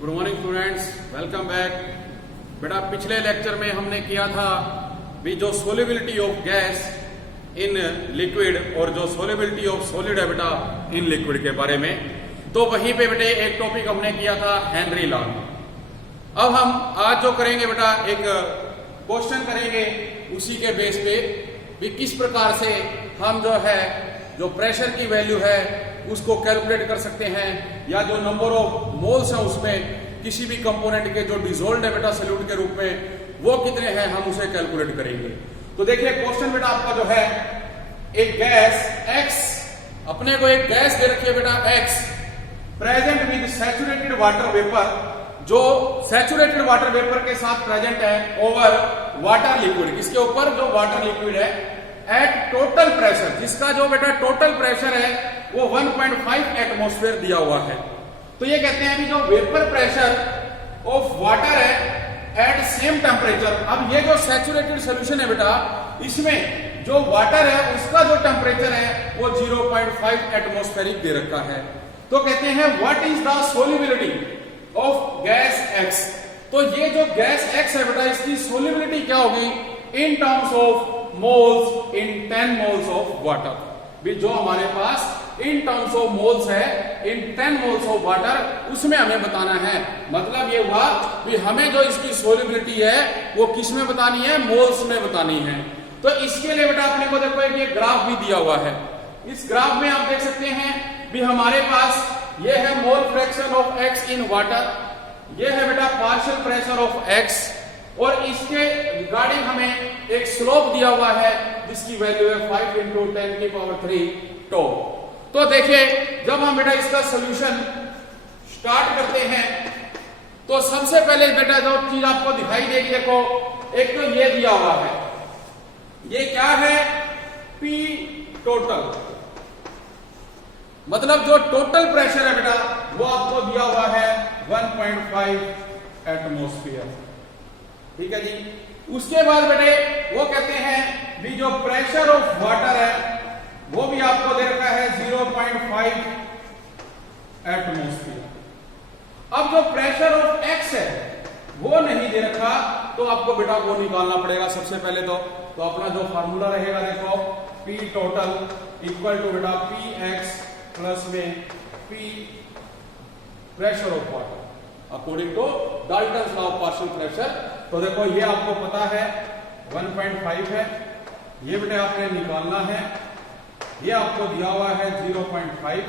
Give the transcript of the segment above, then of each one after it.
Good morning students, welcome back. बेटा पिछले lecture में हमने किया था भी जो solubility of gas in liquid और जो सोलिबिलिटी ऑफ सॉलिड है बेटा इन लिक्विड के बारे में। तो वहीं पे बेटे एक टॉपिक हमने किया था हेनरी लॉ। अब हम आज जो करेंगे बेटा एक क्वेश्चन करेंगे उसी के बेस पे भी किस प्रकार से हम जो प्रेशर की वैल्यू है उसको कैलकुलेट कर सकते हैं, या जो नंबर ऑफ मोल्स हैं उसमें किसी भी कंपोनेंट के जो डिसॉल्व्ड है बेटा सॉल्यूट के रूप में वो कितने हैं हम उसे कैलकुलेट करेंगे। तो देखिए क्वेश्चन बेटा आपका जो है एक गैस X, अपने को एक गैस दे रखी है बेटा X present with saturated water vapour, जो सैचुरेटेड वाटर वेपर के साथ प्रेजेंट है ओवर वाटर लिक्विड, किसके ऊपर जो वाटर लिक्विड है एट टोटल प्रेशर, जिसका जो बेटा टोटल प्रेशर है वो 1.5 एटमॉस्फेयर दिया हुआ है। तो ये कहते हैं कि जो वेपर प्रेशर ऑफ वाटर है एट सेम टेम्परेचर। अब ये जो सैचुरेटेड सॉल्यूशन है बेटा इसमें जो वाटर है उसका जो टेम्परेचर है वो 0.5 एटमॉस्फेरिक दे रखा है। तो कहते हैं what is the solubility of gas X। तो ये जो गैस X है बेटा इसकी सोल्युबिलिटी क्या होगी in terms of moles in 10 moles of water. भी जो हमारे पास इन टर्म्स ऑफ मोल्स है इन 10 मोल्स ऑफ वाटर उसमें हमें बताना है। मतलब ये हुआ कि हमें जो इसकी सोल्युबिलिटी है वो किस में बतानी है, मोल्स में बतानी है। तो इसके लिए बेटा अपने को देखो एक ये ग्राफ भी दिया हुआ है। इस ग्राफ में आप देख सकते हैं भी हमारे पास ये है mole fraction of X in water, ये है बेटा पार्शियल प्रेशर ऑफ X, और इसके रिगार्डिंग हमें एक स्लोप दिया हुआ है जिसकी वैल्यू है 5 × 10⁻³ टो। तो देखिए जब हम बेटा इसका सॉल्यूशन स्टार्ट करते हैं तो सबसे पहले बेटा जो चीज आपको दिखाई देगी, देखो एक तो ये दिया हुआ है, ये क्या है P टोटल, मतलब जो टोटल प्रेशर है बेटा वो आपको दिया हुआ है 1.5 एटमॉस्फेयर। ठीक है जी। उसके बाद बेटे वो कहते हैं भी जो प्रेशर ऑफ वाटर है वो भी आपको दे रखा है 0.5 एटमॉस्फेयर। अब जो प्रेशर ऑफ X है वो नहीं दे रखा तो आपको बेटा वो निकालना पड़ेगा सबसे पहले। तो अपना जो फार्मूला रहेगा देखो P टोटल इक्वल टू बेटा Px प्लस में P pressure of water according to Dalton's law of partial pressure. तो देखो ये आपको पता है 1.5 है, ये बेटे आपने निकालना है, ये आपको दिया हुआ है 0.5।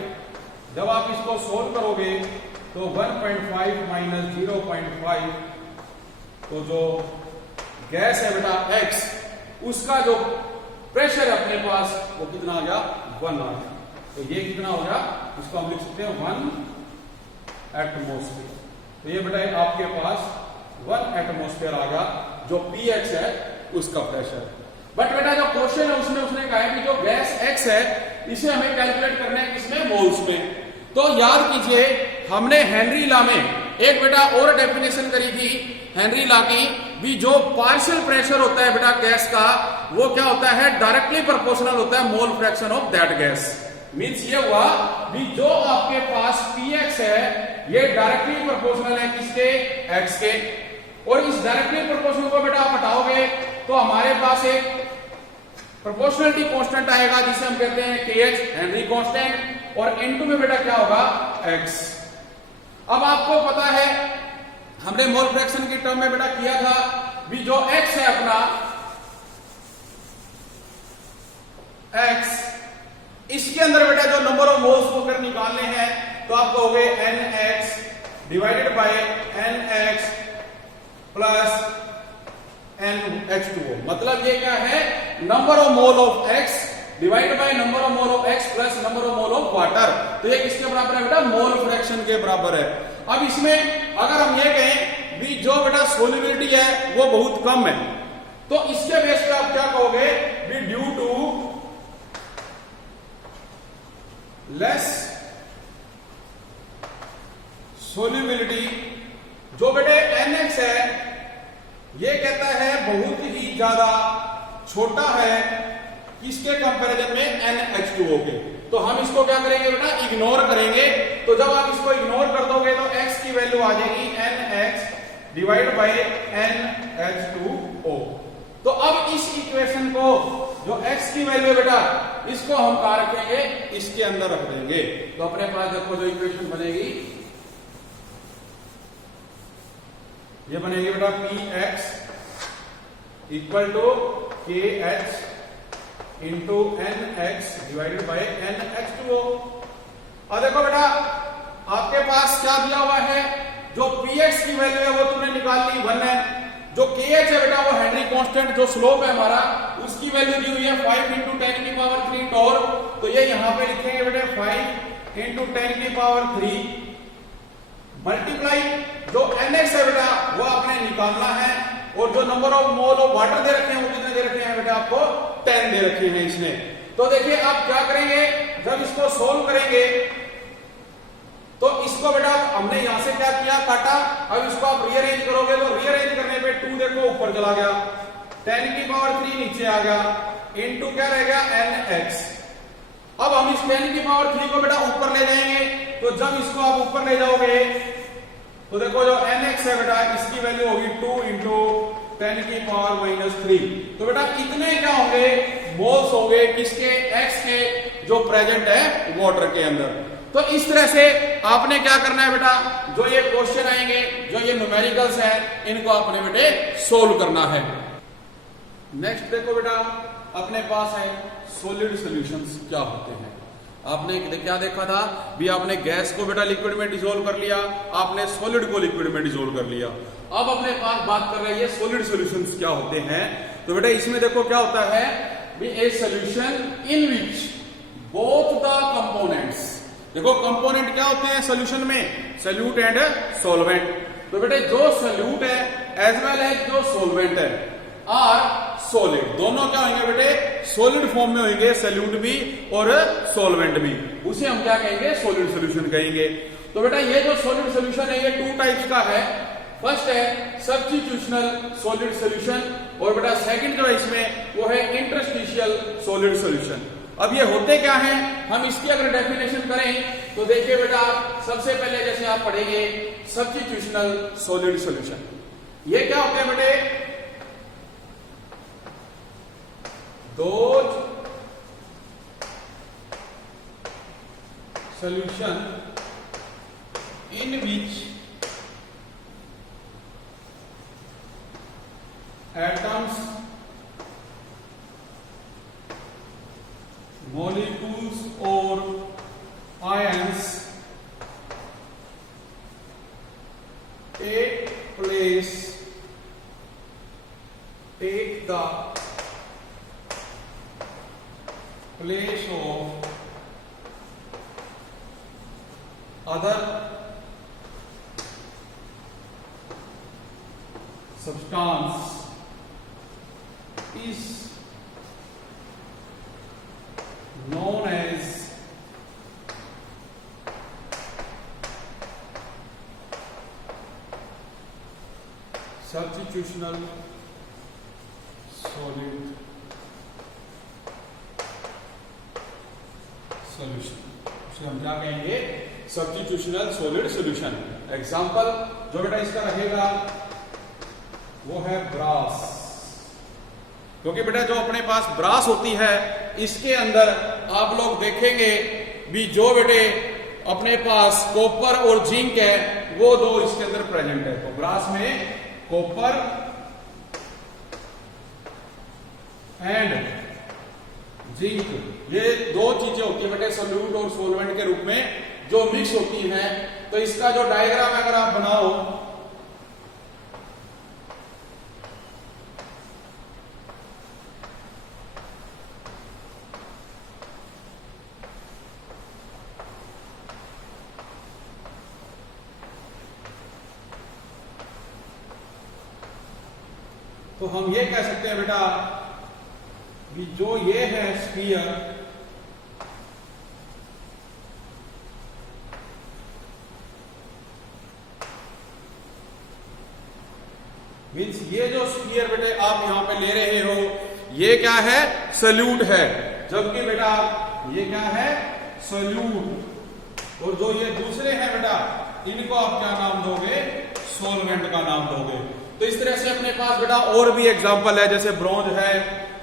जब आप इसको सोल्व करोगे तो 1.5 माइनस 0.5, तो जो गैस है बेटा X उसका जो प्रेशर है अपने पास वो कितना आ गया 1 आ गया। तो ये कितना हो गया, इसको हम लिख सकते हैं 1 एटमॉस्फेयर। तो ये बेटा आपके पास 1 एटमॉस्फेयर आ गया जो Px है उसका प्रेशर। बट बेटा जो क्वेश्चन है उसमें उसने कहा है कि जो गैस X है इसे हमें कैलकुलेट करना है किसमें, मोल्स में। तो याद कीजिए हमने हेनरी लॉ में एक बेटा और डेफिनेशन करी थी हेनरी लॉ की भी जो पार्शियल प्रेशर होता है बेटा गैस का वो क्या होता है, डायरेक्टली प्रोपोर्शनल होता है mole fraction of that gas. Means ये हुआ भी जो आपके पास Px है ये डायरेक्टली प्रोपोर्शनल है किसके, X के, और इस डायरेक्टली प्रोपोर्शनल को बेटा आप हटाओगे तो हमारे पास एक प्रोपोर्शनलिटी कांस्टेंट आएगा जिसे हम कहते हैं Kh हेनरी कांस्टेंट, और इनटू में बेटा क्या होगा X। अब आपको पता है हमने मोल फ्रैक्शन की टर्म में बेटा किया था भी जो X है अपना X, इसके अंदर बेटा जो नंबर ऑफ मोल्स को अगर निकालने हैं तो आप कहोगे NX divided bye NX plus NH2O। मतलब ये क्या है, number of mole of X divided by number of mole of X plus number of mole of water. तो ये किसके बराबर है बेटा, मोल फ्रैक्शन के बराबर है। अब इसमें अगर हम ये कहें भी जो बेटा सोल्युबिलिटी है वो बहुत कम है तो इसके बेस पे आप क्या कहोगे भी ड्यू टू लेस सोल्युबिलिटी, जो बेटे NX है ये कहता है बहुत ही ज्यादा छोटा है किसके कंपैरिजन में NH2O के। तो हम इसको क्या करेंगे बेटा, इग्नोर करेंगे। तो जब आप इसको इग्नोर कर दोगे तो x की वैल्यू आ जाएगी NX डिवाइड बाय NH2O। तो अब इस इक्वेशन को जो x की वैल्यू है बेटा, इसको हम कहां रखेंगे, इसके अंदर रख देंगे। तो अपने पास देखो जो इक्वेशन बनेगी, ये बनेगी बेटा Px equal to KH into NX divided by NH2O। और देखो बेटा आपके पास क्या दिया हुआ है, जो Px की वैल्यू है वो तुमने निकाल ली 1 है, जो KH है बेटा वो हेनरी कांस्टेंट जो स्लोप है हमारा, उसकी वैल्यू दी हुई है 5 इंटू 10 की पावर 3 टॉर। तो ये यहां पे लिखेंगे बेटे 5 इंटू 10 की पावर 3 मल्टीप्लाई जो NX है बेटा वो आपने निकालना है, और जो number of mole of water दे रखे हैं वो कितने दे रखे हैं बेटा, आपको 10 दे रखे हैं इसने। तो देखिए आप क्या करेंगे, जब इसको सोल्व करेंगे तो इसको बेटा हमने यहां से क्या किया, काटा। अब इसको आप रीअरेंज करोगे तो रीअरेंज करने पे 2 देखो ऊपर चला गया, 10 की पावर 3 नीचे आ गया, इनटू क्या रह गया NX। अब हम इस 10 की पावर 3 को बेटा ऊपर ले जाएंगे। तो जब इसको आप ऊपर ले जाओगे तो देखो जो NX है बेटा, इसकी वैल्यू होगी 2 इंटू 10 की पावर -3। तो बेटा इतने क्या होंगे, मोल्स होंगे किसके, X के, जो प्रेजेंट है वाटर के अंदर। तो इस तरह से आपने क्या करना है बेटा, जो ये क्वेश्चन आएंगे, जो ये न्यूमेरिकल्स हैं, इनको आपने बेटे सोल्व करना है। नेक्स्ट देखो बेटा अपने पास है सॉलिड सॉल्यूशंस क्या होते हैं। आपने क्या देखा था भी, आपने गैस को बेटा लिक्विड में डिसोल्व कर लिया, आपने सॉलिड को लिक्विड में डिसोल्व कर लिया। अब अपने पास बात कर रहे हैं सॉलिड सॉल्यूशंस क्या होते हैं। तो बेटा इसमें देखो क्या होता है, ए solution in which both the components, देखो कंपोनेंट क्या होते हैं सोल्यूशन में, सॉल्यूट एंड सॉल्वेंट। तो बेटे जो सॉल्यूट है एज वेल एज जो सॉल्वेंट है आर सॉलिड, दोनों क्या होंगे बेटे, सॉलिड फॉर्म में होंगे, सॉल्यूट भी और सॉल्वेंट भी, उसे हम क्या कहेंगे, सॉलिड सॉल्यूशन कहेंगे। तो बेटा ये जो सॉलिड सॉल्यूशन है ये 2 टाइप्स का है। फर्स्ट है सब्स्टिट्यूशनल सॉलिड सॉल्यूशन, और बेटा सेकंड जो है इसमें वो है इंटरस्टिशियल सॉलिड सॉल्यूशन। अब ये होते क्या हैं, हम इसकी अगर डेफिनेशन करें तो देखिए बेटा, सबसे पहले जैसे आप पढ़ेंगे सब्स्टिट्यूशनल सॉलिड सॉल्यूशन, ये क्या होते हैं बेटे, those solution in which atoms, molecules or ions take the place of other substance is known as substitutional solid solution, उसे हम क्या कहेंगे, सब्स्टिट्यूशनल सॉलिड सॉल्यूशन। एग्जांपल जो बेटा इसका रहेगा वो है ब्रास, क्योंकि बेटा जो अपने पास ब्रास होती है इसके अंदर आप लोग देखेंगे भी जो बेटे अपने पास कॉपर और जिंक है वो दो इसके अंदर प्रेजेंट है। तो ब्रास में कॉपर एंड जिंक, ये दो चीजें होती है बेटे सॉल्यूट और सॉल्वेंट के रूप में जो मिक्स होती हैं। तो इसका जो डायग्राम अगर आप बनाओ तो हम ये कह सकते हैं बेटा कि जो ये है स्फीयर, मीन्स ये जो स्फीयर बेटे आप यहां पे ले रहे हो ये क्या है, सॉल्यूट है, जबकि बेटा ये क्या है, सोल्यूट। और जो ये दूसरे हैं बेटा, इनको आप क्या नाम दोगे? सॉल्वेंट का नाम दोगे। तो इस तरह से अपने पास बेटा और भी एग्जांपल है, जैसे ब्रॉन्ज है,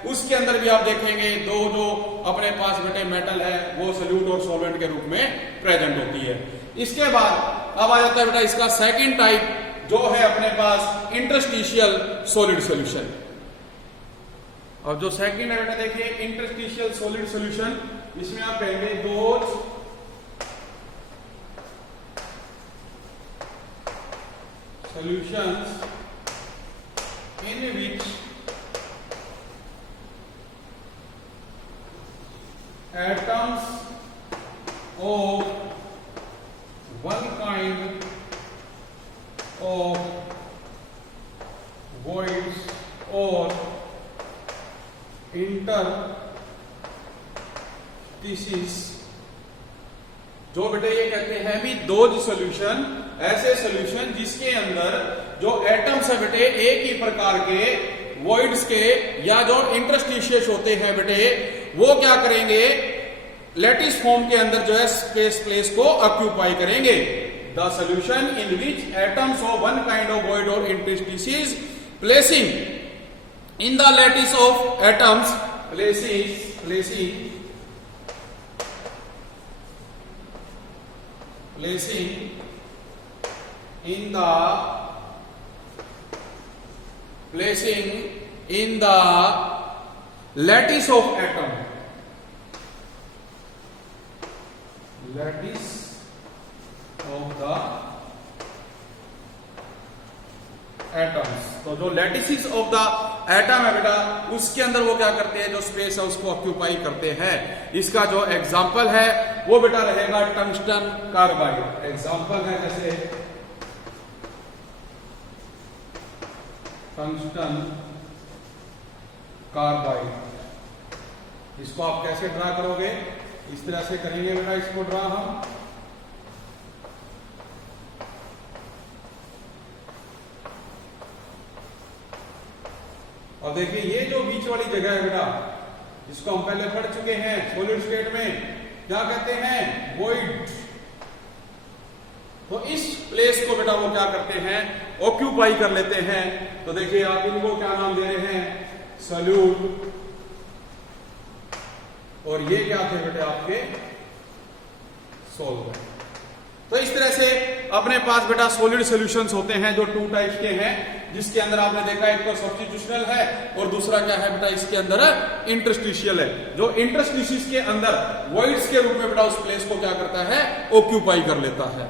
उसके अंदर भी आप देखेंगे दो जो अपने पास बेटे मेटल है वो सोल्यूट और सॉल्वेंट के रूप में प्रेजेंट होती है। इसके बाद अब आ जाता है बेटा इसका सेकंड टाइप जो है अपने पास इंटरस्टिशियल सॉलिड सॉल्यूशन। और जो सेकंड है बेटा देखिए इंटरस्टिशियल सॉलिड सॉल्यूशन, इसमें आप कहेंगे those solutions in which atoms of one kind of voids or interstices, जो बेटे ये कहते हैं भी दोज सॉल्यूशन, ऐसे सॉल्यूशन जिसके अंदर जो एटम्स है बेटे एक ही प्रकार के वॉइड्स के या जो इंटरस्टिशियस होते हैं बेटे वो क्या करेंगे? लैटिस फॉर्म के अंदर जो है स्पेस प्लेस को ऑक्यूपाई करेंगे। The solution in which atoms of one kind of void और interstitials placing in the lattice of atoms placing in the lattice of atom, lattice of the atoms। तो जो lattices of the atom है बेटा उसके अंदर वो क्या करते हैं? जो स्पेस है उसको ऑक्यूपाई करते हैं। इसका जो एग्जाम्पल है वो बेटा रहेगा टंगस्टन कार्बाइड। एग्जाम्पल है जैसे टंगस्टन कार्बाइड। इसको आप कैसे ड्रा करोगे? इस तरह से करेंगे बेटा इसको ड्रा हम। और देखिए ये जो बीच वाली जगह है बेटा इसको हम पहले पढ़ चुके हैं सॉलिड स्टेट में, क्या कहते हैं? वॉइड। तो इस प्लेस को बेटा वो क्या करते हैं? ऑक्यूपाई कर लेते हैं। तो देखिए आप इनको क्या नाम दे रहे हैं? सोल्यूट। और ये क्या थे बेटे आपके? सॉल्वेंट। तो इस तरह से अपने पास बेटा सॉलिड सॉल्यूशंस होते हैं जो टू टाइप्स के हैं, जिसके अंदर आपने देखा एक तो सब्स्टिट्यूशनल है और दूसरा क्या है बेटा इसके अंदर इंटरस्टिशियल है। जो इंटरस्टिशियस के अंदर वॉइड्स के रूप में बेटा उस प्लेस को क्या करता है? ऑक्यूपाई कर लेता है।